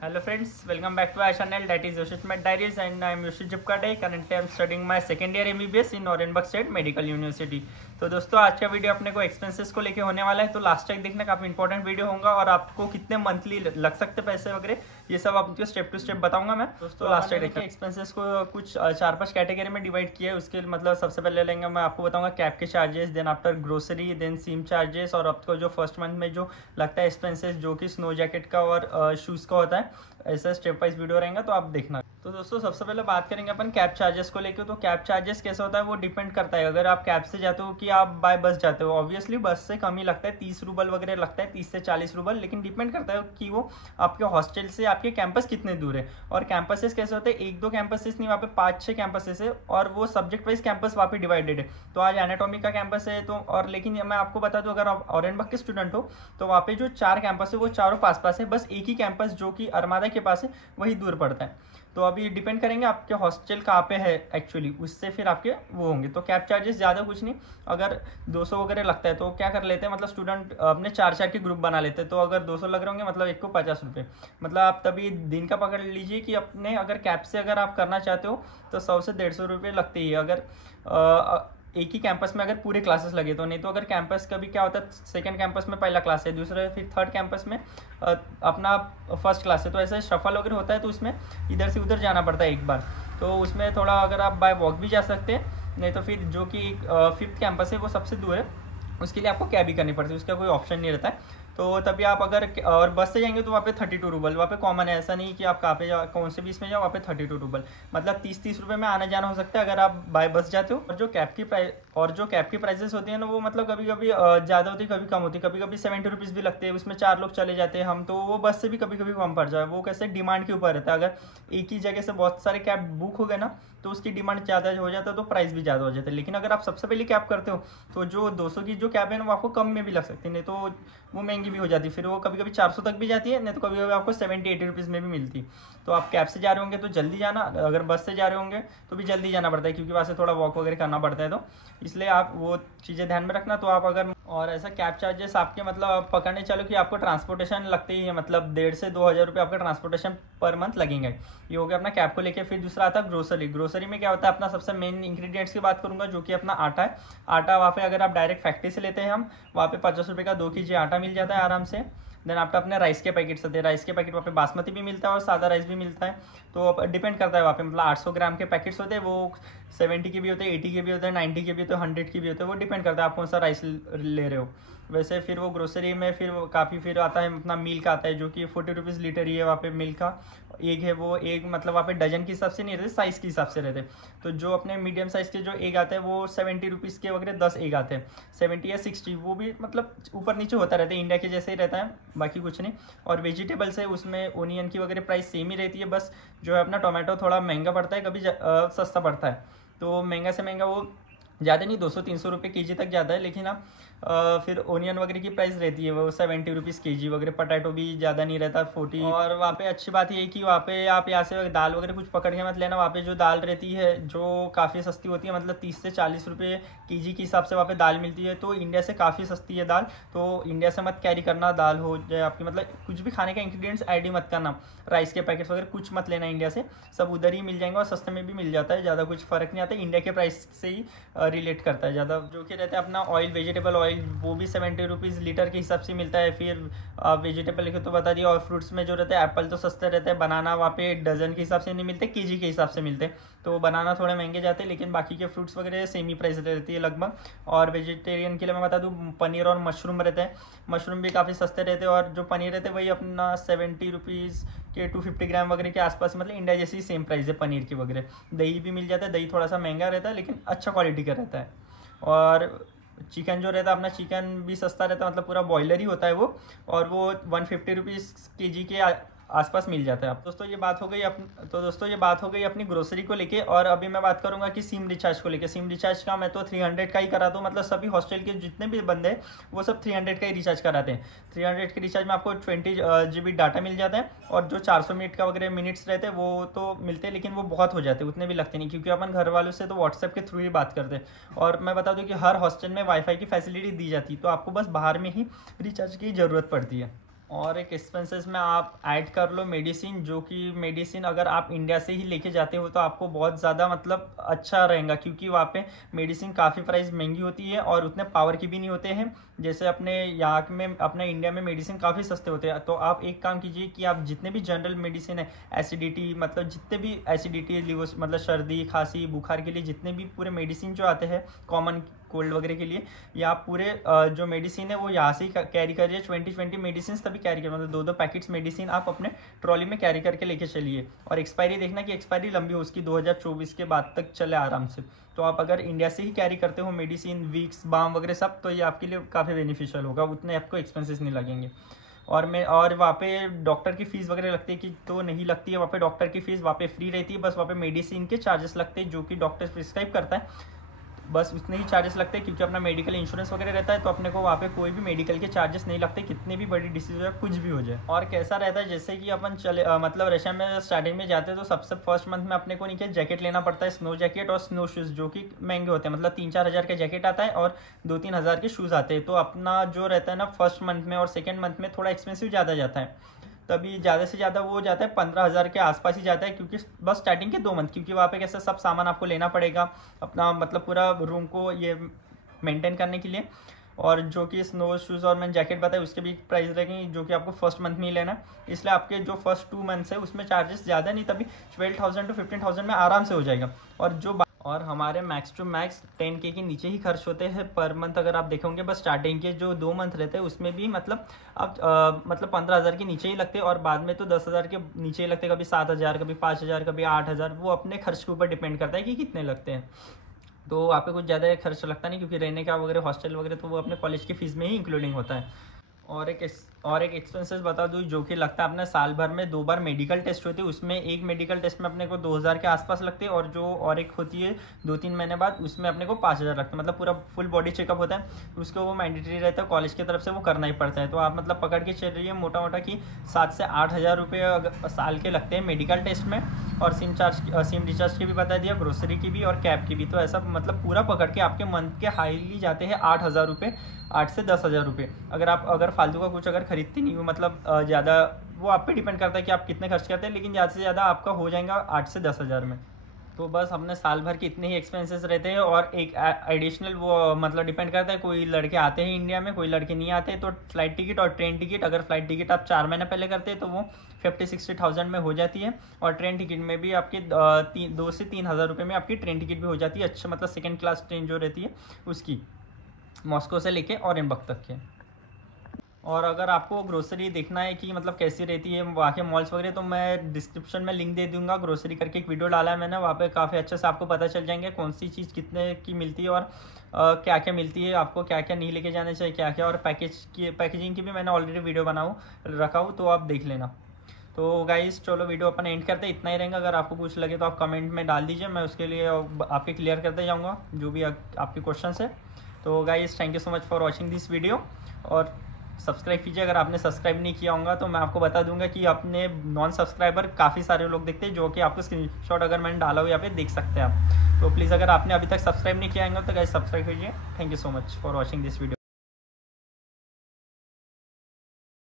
Hello friends, welcome back to our channel, that is Yoshit Med Diaries, and I am Yoshit Jipkade. Currently I am studying my second year MBBS in Orenburg State Medical University। तो दोस्तों आज का video अपने को expenses को लेके होने वाला है, तो लास्ट तक देखना, काफी इंपॉर्टेंट वीडियो होगा और आपको कितने मंथली लग सकते पैसे वगैरह ये सब आपको स्टेप टू स्टेप बताऊंगा मैं। दोस्तों लास्ट तक देखिए, एक्सपेंसेस को कुछ 4-5 कैटेगरी में डिवाइड किया है। उसके मतलब सबसे पहले लेंगे, मैं आपको बताऊंगा कैब के charges, then after grocery, then sim charges, और आपको जो फर्स्ट मंथ में जो लगता है एक्सपेंसेस जो कि स्नो जैकेट का और शूज़ का होता है, ऐसा स्टेप वाइज वीडियो रहेगा तो आप देखना। तो दोस्तों सबसे पहले बात करेंगे अपन कैब चार्जेस को लेकर। तो कैब चार्जेस कैसे होता है वो डिपेंड करता है, अगर आप कैब से जाते हो कि आप बाय बस जाते हो। ऑब्वियसली बस से कम ही लगता है, 30 रूबल वगैरह लगता है, 30 से 40 रूबल, लेकिन डिपेंड करता है कि वो आपके हॉस्टल से आपके कैंपस कितने दूर है। और कैंपसेस कैसे होते हैं, 1-2 कैंपसेस नहीं, वहाँ पे 5-6 कैंपसेस है, और वो सब्जेक्ट वाइज कैंपस वहाँ पे डिवाइडेड है। तो आज एनाटॉमी का कैंपस है, तो और लेकिन मैं आपको बता दूं, अगर आप ऑरेंजबर्ग के स्टूडेंट हो तो वहाँ पे जो 4 कैंपस है वो चारों पास पास है, बस एक ही कैंपस जो कि अरमादा के पास है वही दूर पड़ता है। तो अभी डिपेंड करेंगे आपके हॉस्टल कहाँ पे है एक्चुअली, उससे फिर आपके वो होंगे। तो कैब चार्जेस ज़्यादा कुछ नहीं, अगर 200 वगैरह लगता है तो क्या कर लेते हैं, मतलब स्टूडेंट अपने 4-4 के ग्रुप बना लेते हैं। तो अगर 200 लग रहे होंगे मतलब एक को 50 रुपये, मतलब आप तभी दिन का पकड़ लीजिए कि अपने अगर कैब से अगर आप करना चाहते हो तो 100 से 150 रुपये लगते ही, अगर एक ही कैंपस में अगर पूरे क्लासेस लगे तो। नहीं तो अगर कैंपस कभी क्या होता है, सेकंड कैंपस में पहला क्लास है, दूसरे फिर थर्ड कैंपस में अपना फर्स्ट क्लास है, तो ऐसे शफल वगैरह होता है, तो उसमें इधर से उधर जाना पड़ता है एक बार। तो उसमें थोड़ा अगर आप बाय वॉक भी जा सकते हैं, नहीं तो फिर जो कि 5th कैंपस है वो सबसे दूर है, उसके लिए आपको कैब ही करनी पड़ती है, उसका कोई ऑप्शन नहीं रहता है। तो तभी आप अगर और बस से जाएंगे तो वहाँ पे 32 रूबल वहाँ पे कॉमन है, ऐसा नहीं कि आप कहाँ पे जाओ, कौन से बीच में जाओ, वहाँ पे 32 रूबल मतलब 30-30 रुपये में आना जाना हो सकता है अगर आप बाय बस जाते हो। और जो कैब की प्राइसेस होती है ना, वो मतलब कभी कभी ज़्यादा होती है, कभी कम होती है, कभी कभी 70 रुपीज़ भी लगते हैं, उसमें 4 लोग चले जाते हैं हम, तो वो बस से भी कभी कभी कम पड़ जाए। वो कैसे डिमांड के ऊपर रहता है, अगर एक ही जगह से बहुत सारे कैब बुक हो गए ना तो उसकी डिमांड ज़्यादा हो जाता है, तो प्राइस भी ज़्यादा हो जाता है। लेकिन अगर आप सबसे पहले कैब करते हो तो जो 200 की जो कैब है ना वो आपको कम में भी लग सकती है, नहीं तो वो महंगी भी हो जाती है, फिर वो कभी कभी 400 तक भी जाती है, नहीं तो कभी कभी आपको 70-80 रुपीज़ में भी मिलती। तो आप कैब से जा रहे होंगे तो जल्दी जाना, अगर बस से जा रहे होंगे तो भी जल्दी जाना पड़ता है, क्योंकि वहाँ से थोड़ा वॉक वगैरह करना पड़ता है, तो इसलिए आप वो चीज़ें ध्यान में रखना। तो आप अगर और ऐसा कैब चार्जेस आपके मतलब आप पकड़ने चलो कि आपको ट्रांसपोर्टेशन लगते ही है, मतलब 1,500 से 2,000 रुपये आपका ट्रांसपोर्टेशन पर मंथ लगेंगे। ये हो गया अपना कैब को लेके। फिर दूसरा आता है ग्रोसरी। ग्रोसरी में क्या होता है, अपना सबसे मेन इंग्रेडिएंट्स की बात करूंगा जो कि अपना आटा है। आटा वहाँ पे अगर आप डायरेक्ट फैक्ट्री से लेते हैं हम, वहाँ पे 50 रुपये का 2 kg आटा मिल जाता है आराम से। देन आपका अपने राइस के पैकेट्स होते हैं, राइस के पैकेट वहाँ पे बासमती भी मिलता है और सादा राइस भी मिलता है, तो डिपेंड करता है वहाँ पे, मतलब 800 ग्राम के पैकेट्स होते हैं, वो 70 के भी होते हैं, 80 के भी होते हैं, 90 के भी होते हैं, 100 के भी होते हैं, वो डिपेंड करता है आप कौन सा राइस ले रहे हो। वैसे फिर वो ग्रोसरी में फिर काफ़ी फिर आता है अपना मिल्क आता है, जो कि 40 रुपीज़ लीटर ही है वहाँ पे मिल्क का। एग है वो एग मतलब वहाँ पे डजन के हिसाब से नहीं रहते, साइज़ के हिसाब से रहते। तो जो अपने मीडियम साइज़ के जो एग आते हैं वो 70 रुपीज़ के वगैरह 10 एग आते हैं, 70 या 60, वो भी मतलब ऊपर नीचे होता रहता है, इंडिया के जैसे ही रहता है, बाकी कुछ नहीं। और वेजिटेबल्स है उसमें ओनियन की वगैरह प्राइस सेम ही रहती है, बस जो है अपना टोमेटो थोड़ा महंगा पड़ता है, कभी सस्ता पड़ता है। तो महंगा से महंगा वो ज़्यादा नहीं, 200-300 रुपये के जी तक ज़्यादा है, लेकिन आप फिर ओनियन वगैरह की प्राइस रहती है वो 70 रुपीज़ के जी वगैरह। पटाटो भी ज़्यादा नहीं रहता, 40। और वहाँ पे अच्छी बात ये है कि वहाँ पे आप यहाँ से दाल वगैरह कुछ पकड़ के मत लेना, वहाँ पे जो दाल रहती है जो काफ़ी सस्ती होती है, मतलब 30 से 40 रुपये के जी के हिसाब से वहाँ पे दाल मिलती है, तो इंडिया से काफ़ी सस्ती है दाल। तो इंडिया से मत कैरी करना, दाल हो जाए आपकी, मतलब कुछ भी खाने का इंग्रीडियंट्स ऐड ही मत करना, राइस के पैकेट्स वगैरह कुछ मत लेना इंडिया से, सब उधर ही मिल जाएंगे और सस्ते में भी मिल जाता है, ज़्यादा कुछ फ़र्क नहीं आता, इंडिया के प्राइस से ही रिलेट करता है ज़्यादा। जो कि रहता है अपना ऑयल, वेजिटेबल ऑयल, वो भी 70 रुपीज़ लीटर के हिसाब से मिलता है। फिर वेजिटेबल लिखे तो बता दिया। और फ्रूट्स में जो रहता है एप्पल तो सस्ते रहता है, बनाना वहाँ पे डजन के हिसाब से नहीं मिलते, के जी के हिसाब से मिलते, तो बनाना थोड़े महंगे जाते हैं, लेकिन बाकी के फ्रूट्स वगैरह सेम ही प्राइस रहती है लगभग। और वेजिटेरियन के लिए मैं बता दूँ, पनीर और मशरूम रहते हैं, मशरूम भी काफ़ी सस्ते रहते हैं, और जो पनीर रहते हैं वही अपना 70 रुपीज़ के 250 ग्राम वगैरह के आसपास, मतलब इंडिया जैसी सेम प्राइस है पनीर की वगैरह। दही भी मिल जाता है, दही थोड़ा सा महंगा रहता है लेकिन अच्छा क्वालिटी का रहता है। और चिकन जो रहता है अपना, चिकन भी सस्ता रहता है, मतलब पूरा बॉयलर ही होता है वो, और वो 150 रुपीज़ के जी के आसपास मिल जाता है। आप दोस्तों ये बात हो गई अपनी ग्रोसरी को लेके। और अभी मैं बात करूंगा कि सिम रिचार्ज को लेके। सिम रिचार्ज का मैं तो 300 का ही कराता हूँ, मतलब सभी हॉस्टल के जितने भी बंदे हैं वो सब 300 का ही रिचार्ज कराते हैं। 300 के रिचार्ज में आपको 20 GB डाटा मिल जाता है, और जो 400 मिनट का वगैरह मिनट्स रहते हैं वो तो मिलते हैं, लेकिन वो बहुत हो जाते हैं, उतने भी लगते नहीं, क्योंकि अपन घर वालों से तो व्हाट्सएप के थ्रू ही बात करते हैं। और मैं बता दूँ कि हर हॉस्टल में वाईफाई की फैसिलिटी दी जाती है, तो आपको बस बाहर में ही रिचार्ज की ज़रूरत पड़ती है। और एक एक्सपेंसेस में आप ऐड कर लो मेडिसिन, जो कि मेडिसिन अगर आप इंडिया से ही लेके जाते हो तो आपको बहुत ज़्यादा मतलब अच्छा रहेगा, क्योंकि वहाँ पे मेडिसिन काफ़ी प्राइस महंगी होती है और उतने पावर की भी नहीं होते हैं। जैसे अपने यहाँ में अपने इंडिया में मेडिसिन काफ़ी सस्ते होते हैं। तो आप एक काम कीजिए कि आप जितने भी जनरल मेडिसिन है, एसिडिटी मतलब जितने भी एसिडिटी लिवर मतलब सर्दी खांसी बुखार के लिए जितने भी पूरे मेडिसिन जो आते हैं कॉमन कोल्ड वगैरह के लिए, या आप पूरे जो मेडिसिन है वो यहाँ से ही कैरी करिए। 20 मेडिसिन तभी कैरी करिए, मतलब 2 पैकेट्स मेडिसिन आप अपने ट्रॉली में कैरी करके लेके चलिए। और एक्सपायरी देखना कि एक्सपायरी लंबी हो उसकी, 2024 के बाद तक चले आराम से। तो आप अगर इंडिया से ही कैरी करते हो मेडिसिन वीक्स बाम वगैरह सब, तो ये आपके लिए काफ़ी बेनिफिशियल होगा, उतने आपको एक्सपेंसेस नहीं लगेंगे। और वहाँ पे डॉक्टर की फ़ीस वगैरह लगती है कि तो नहीं लगती है, वहाँ पे डॉक्टर की फ़ीस वहाँ पे फ्री रहती है। बस वहाँ पे मेडिसिन के चार्जेस लगते हैं जो कि डॉक्टर प्रिस्क्राइब करता है, बस उतने ही चार्जेस लगते हैं, क्योंकि अपना मेडिकल इंश्योरेंस वगैरह रहता है। तो अपने को वहाँ पे कोई भी मेडिकल के चार्जेस नहीं लगते, कितनी भी बड़ी डिसीज हो जाए कुछ भी हो जाए। और कैसा रहता है जैसे कि अपन मतलब रशिया में स्टार्टिंग में जाते हैं तो सबसे फर्स्ट मंथ में अपने को नहीं क्या जैकेट लेना पड़ता है, स्नो जैकेट और स्नो शूज़, जो कि महंगे होते हैं। मतलब 3-4 हज़ार का जैकेट आता है और 2-3 हज़ार के शूज़ आते हैं। तो अपना जो रहता है ना फर्स्ट मंथ में और सेकेंड मंथ में थोड़ा एक्सपेंसिव ज़्यादा जाता है, तभी ज़्यादा से ज़्यादा वो जाता है 15,000 के आसपास ही जाता है, क्योंकि बस स्टार्टिंग के 2 मंथ, क्योंकि वहाँ पे कैसे सब सामान आपको लेना पड़ेगा अपना मतलब पूरा रूम को ये मेंटेन करने के लिए। और जो कि स्नो शूज़ और मैंने जैकेट बताया उसके भी प्राइस रहेंगे, जो कि आपको फर्स्ट मंथ में ही लेना है। इसलिए आपके जो फर्स्ट 2 मंथ्स है उसमें चार्जेस ज़्यादा नहीं, तभी 12,000 to 15,000 में आराम से हो जाएगा। और हमारे मैक्स टू मैक्स 10K के नीचे ही खर्च होते हैं पर मंथ। अगर आप देखोगे बस स्टार्टिंग के जो 2 मंथ रहते हैं उसमें भी मतलब आप मतलब 15,000 के नीचे ही लगते हैं, और बाद में तो 10,000 के नीचे ही लगते हैं, कभी 7,000 कभी 5,000 कभी 8,000। वो अपने खर्च के ऊपर डिपेंड करता है कि कितने लगते हैं। तो वहाँ पे कुछ ज़्यादा खर्च लगता नहीं, क्योंकि रहने का वगैरह हॉस्टल वगैरह तो वो अपने कॉलेज की फ़ीस में ही इंक्लूडिंग होता है। और एक एक्सपेंसेस बता दूँ जो कि लगता है अपने साल भर में 2 बार मेडिकल टेस्ट होती है। उसमें एक मेडिकल टेस्ट में अपने को 2,000 के आसपास लगते हैं, और जो और एक होती है 2-3 महीने बाद उसमें अपने को 5,000 लगते हैं। मतलब पूरा फुल बॉडी चेकअप होता है, उसको वो मैंडेटरी रहता है, कॉलेज की तरफ से वो करना ही पड़ता है। तो आप मतलब पकड़ के चल रही है मोटा मोटा कि 7 से 8 हज़ार रुपये साल के लगते हैं मेडिकल टेस्ट में। और सिम रिचार्ज की भी बता दिया, ग्रोसरी की भी और कैब की भी। तो ऐसा मतलब पूरा पकड़ के आपके मंथ के हाईली जाते हैं 8,000 रुपये, 8 से 10,000 रुपये। अगर फालतू का कुछ अगर खरीदते नहीं हो, मतलब ज़्यादा, वो आप पे डिपेंड करता है कि आप कितने खर्च करते हैं, लेकिन ज़्यादा से ज़्यादा आपका हो जाएगा 8 से 10,000 में। तो बस अपने साल भर के इतने ही एक्सपेंसेस रहते हैं। और एक एडिशनल वो मतलब डिपेंड करता है, कोई लड़के आते हैं इंडिया में, कोई लड़के नहीं आते। तो फ्लाइट टिकट और ट्रेन टिकट, अगर फ्लाइट टिकट आप 4 महीने पहले करते हैं तो वो 50-60,000 में हो जाती है। और ट्रेन टिकट में भी आपकी 2 से 3,000 रुपये में आपकी ट्रेन टिकट भी हो जाती है। अच्छा मतलब सेकेंड क्लास ट्रेन जो रहती है उसकी, मॉस्को से लेके ऑरेनबर्ग तक के। और अगर आपको ग्रोसरी देखना है कि मतलब कैसी रहती है वहाँ के मॉल्स वगैरह, तो मैं डिस्क्रिप्शन में लिंक दे दूंगा। ग्रोसरी करके एक वीडियो डाला है मैंने, वहाँ पे काफ़ी अच्छे से आपको पता चल जाएंगे कौन सी चीज़ कितने की मिलती है और क्या क्या मिलती है, आपको क्या क्या नहीं लेके जाने चाहिए क्या क्या। और पैकेजिंग की भी मैंने ऑलरेडी वीडियो रखा हूँ, तो आप देख लेना। तो गाइस चलो वीडियो अपन एंड करते हैं, इतना ही रहेगा। अगर आपको कुछ लगे तो आप कमेंट में डाल दीजिए, मैं उसके लिए आपके क्लियर करते जाऊँगा जो भी आपके क्वेश्चन है। तो guys thank you so much for watching this video. और सब्सक्राइब कीजिए, अगर आपने सब्सक्राइब नहीं किया होगा तो मैं आपको बता दूंगा कि अपने नॉन सब्सक्राइबर काफ़ी सारे लोग देखते हैं, जो कि आपको स्क्रीनशॉट अगर मैंने डाला हो यहाँ पे देख सकते हैं आप। तो प्लीज़ अगर आपने अभी तक सब्सक्राइब नहीं किया होगा तो गाइस सब्सक्राइब कीजिए। Thank you so much for watching this video.